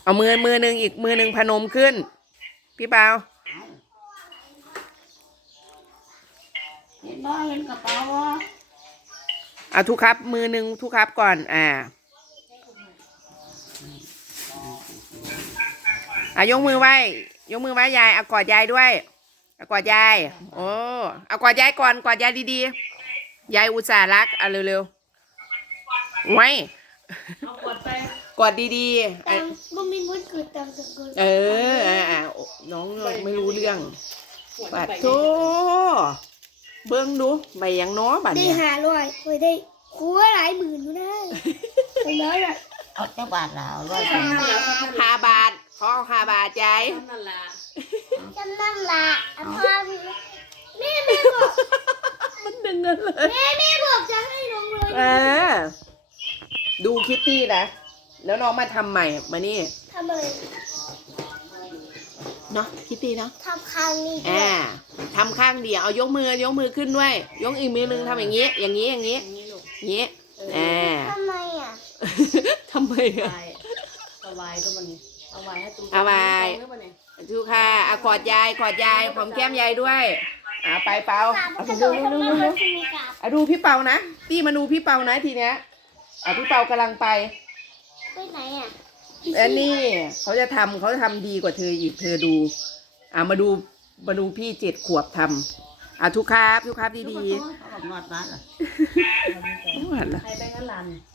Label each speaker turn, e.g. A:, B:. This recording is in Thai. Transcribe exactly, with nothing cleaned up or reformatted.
A: เอามือมือหนึ่งอีกมือหนึ่งพนมขึ้นพี่เปา
B: เห็นบ่เห็นกระเป๋าบ่
A: เอาทุกครับมือหนึ่งทุกครับก่อนอ่าอ่ะยกมือไหว้ยกมือไหว้ยายเอากอดยายด้วยเอากอดยายโอ้เอากอดยายก่อนกอดยายดีๆยายอุตส่าห์รักเอาเร็วๆไว้
B: เอากดไป
A: กอดดีๆ
C: ตังก็มีวันเกิดตังสกุล
A: เอออ่าน้องไม่รู้เรื่องปัดโธเบิ้งดูใบยังน้อบัด
C: ได้
A: เนี่ย
C: หาร้อยเคยได้คัวหลายหมื่นอยู่นะไปแล้วแหละ
B: เอาเจ้าบาทแล้วร้อย
A: ห้าบาทเขาเอาห้าบาทใจ
B: นั่นล่ะ
C: จำนั่นละพ่อแม่แม่บอก
A: มันดึงเงินเลย
C: แม่แม่บอกจะให้น้องเลย
A: เออดูคิตตี้นะแล้วน้องมาทำใหม่มานี่
C: ทำอะไร
A: เนาะคิตตี้เนาะ
C: ทำครั้งนี้ด้ว
A: อ่าย ทำข้างเดียวเอายกมือยกมือขึ้นด้วย ยกอีกมือนึงทำอย่างนี้ อย่างนี้อย่างนี้อย่างนี้อ่า
C: ทำไมอ่ะ
A: ทำไมอะ
B: เอาไว้ก็มันเอาไว้ให้ตุ้ม
A: เอาไว้ดูค่ะเอากอดยายกอดยายหอมแก้มยายด้วยอ่าไปเปา
C: สาม
A: เอา
C: กระ
A: ดู
C: โดด
A: ดู
C: ทำ
A: ดู
C: ไม
A: ดู
C: มันมีกาบ
A: อ่ะดูพี่เปานะตี้มาดูพี่เปานะทีเนี้ยอ่ะพี่เปากำลังไป
C: ไปไหนอ่ะ
A: แล้วนี่เขาจะทำเขาจะทำดีกว่าเธออีกเธอดูอ่ะมาดูมาดูพี่เจ็ดขวบทำอ่ะทุกครับทุกครับดี
B: เอาแบบนอดมาเหรอ
A: ๆไม่หวานละ
B: ใครไปงั้นลัน